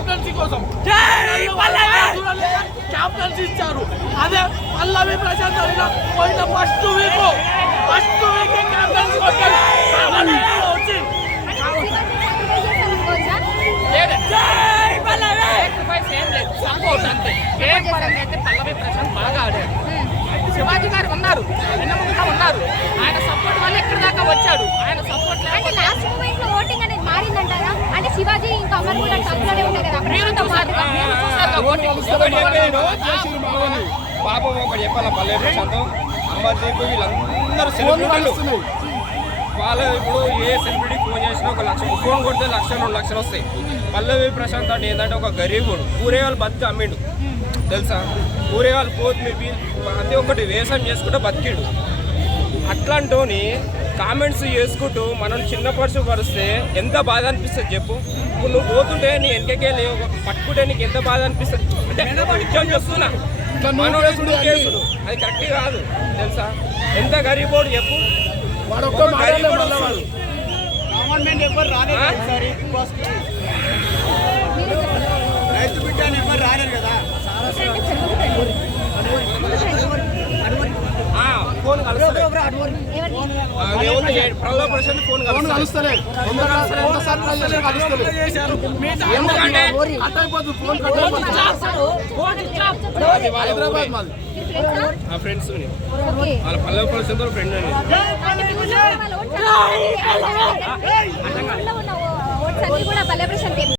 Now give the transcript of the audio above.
Captaincy కోసం captaincy ఇచ్చారు. అదే పల్లవి ప్రశాంత్ అడిగిన పోయిన ఫస్ట్ వీక్ క్యాప్టెన్సీ పల్లవి ప్రశాంత్ బాగా ఆడాడు. శివాజీ గారు ఉన్నారు, వెన్నముగా ఉన్నారు. ఆయన సపోర్ట్ వల్ల ఎక్కడి దాకా వచ్చాడు. ఆయన సపోర్ట్ అంటే లాస్ట్ మూమెంట్ లో ఓటింగ్ అనేది మారిందంటారా? అంటే శివాజీ ఇంకా అమర్ కూడా టచ్లోనే ఉంటాయి కదా. పాపం ఒకటి చెప్పాలి, పల్లె ప్రశాంత్ అమర్దీప్ వీళ్ళందరూ సెలబ్రిటీలు. వాళ్ళు ఇప్పుడు ఏ సెలబ్రిటీ ఫోన్ చేసినా ఒక ఫోన్ కొడితే 1,00,000 2 లక్షలు వస్తాయి. పల్లవి ప్రశాంత్ అంటే ఏంటంటే ఒక గరీబుడు, కూరేగాళ్ళు బతికి అమ్మిండు తెలుసా. కూరేగాళ్ళు పోతు ప్రతి ఒక్కటి వ్యవసాయం చేసుకుంటూ బతికిడు. అట్లాంటోని కామెంట్స్ చేసుకుంటూ మనం చిన్నపరుస్తే ఎంత బాధ అనిపిస్తుంది చెప్పు. ఇప్పుడు నువ్వు పోతుంటే నీ వెనకకే పట్టుకుంటే నీకు ఎంత బాధ అనిపిస్తుంది. అంటే నిత్యం చేస్తున్నా కేసుడు అది కరెక్ట్ కాదు తెలుసా. ఎంత గరీబోడు చెప్పు. గవర్నమెంట్ ఎవరు రాలేదు రైతు బిడ్డ ఎవరు రాలేదు కదా. ఫోన్ కలుస్తలేదు. ఆ ఫ్రెండ్స్ వాళ్ళ పల్లవి ప్రశాంత్ ఫ్రెండ్ అండి. కూడా పల్లె ప్రశాంత్